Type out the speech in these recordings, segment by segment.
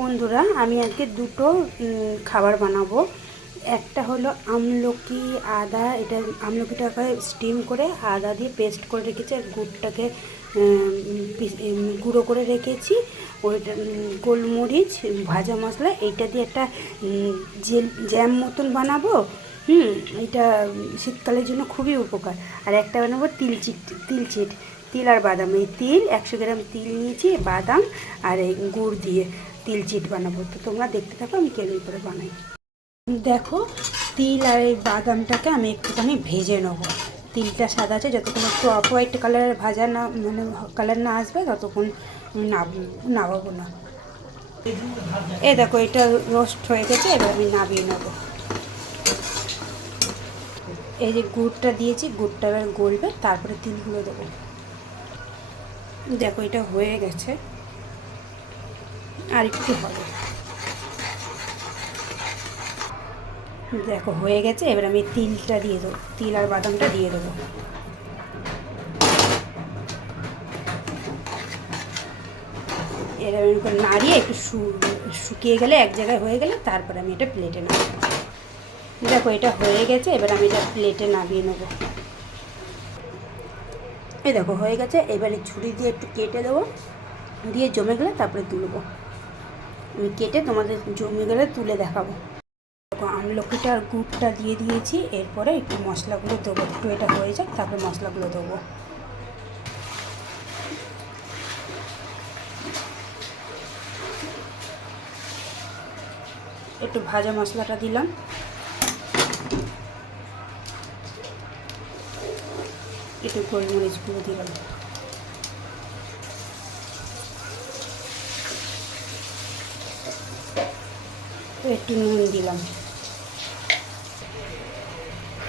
বন্ধুরা, আমি আজকে দুটো খাবার বানাবো। একটা হলো আমলকি আদা, এটা আমলকিটাকে স্টিম করে আদা দিয়ে পেস্ট করে রেখেছি, আর গুড়টাকে গুঁড়ো করে রেখেছি। ওইটা গোলমরিচ, ভাজা মশলা, এইটা দিয়ে একটা জ্যাম মতন বানাবো। এটা শীতকালের জন্য খুবই উপকার। আর একটা বানাবো তিল তিল আর বাদাম। এই তিল 100 গ্রাম তিল নিয়েছি, বাদাম আর এই গুড় দিয়ে তিল চিট বানাবো। তো তোমরা দেখতে থাকো আমি কেমন করে বানাই। দেখো, তিল আর এই বাদামটাকে আমি একটুখানি ভেজে নেবো। তিলটা সাদা আছে, যতক্ষণ একটু অফ হোয়াইট কালারের ভাজা না মানে কালার না আসবে ততক্ষণ আমি নাবাবো না। দেখো, এটা রোস্ট হয়ে গেছে, এবার আমি নাবিয়ে নেবো। এই যে গুড়টা দিয়েছি, গুড়টা এবার গলবে, তারপরে তিলগুলো দেবো। দেখো, এটা হয়ে গেছে, আর একটু হবে। দেখো হয়ে গেছে, এবার আমি তিলটা দিয়ে দেবো, তিল আর বাদামটা দিয়ে দেবো। এবার আমি নাড়িয়ে একটু শুকিয়ে গেলে, এক জায়গায় হয়ে গেলে, তারপরে আমি এটা প্লেটে নেব। দেখো, এটা হয়ে গেছে, এবার আমি এটা প্লেটে নামিয়ে নেবো। এই দেখো হয়ে গেছে, এবারে ছুরি দিয়ে একটু কেটে দেবো, দিয়ে জমে গেলে তারপরে তুলবো। আমি কেটে তোমাদের জমে গেলে তুলে দেখাবো। দেখো, আমলকিটা আর গুড়টা দিয়ে দিয়েছি, এরপরে একটু মশলাগুলো দেবো। একটু এটা হয়ে যাক, তারপরে মশলাগুলো দেবো। একটু ভাজা মশলাটা দিলাম, একটু গোলমরিচ গুঁড়ো দিলাম, একটু নুন দিলাম,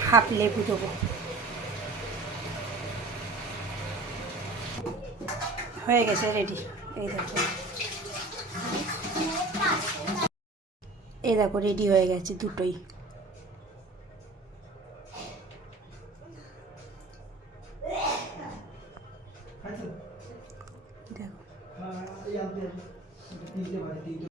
হাফ লেবু দেবো। হয়ে গেছে, রেডি। এই দেখো, রেডি হয়ে গেছে দুটোই। দেখো।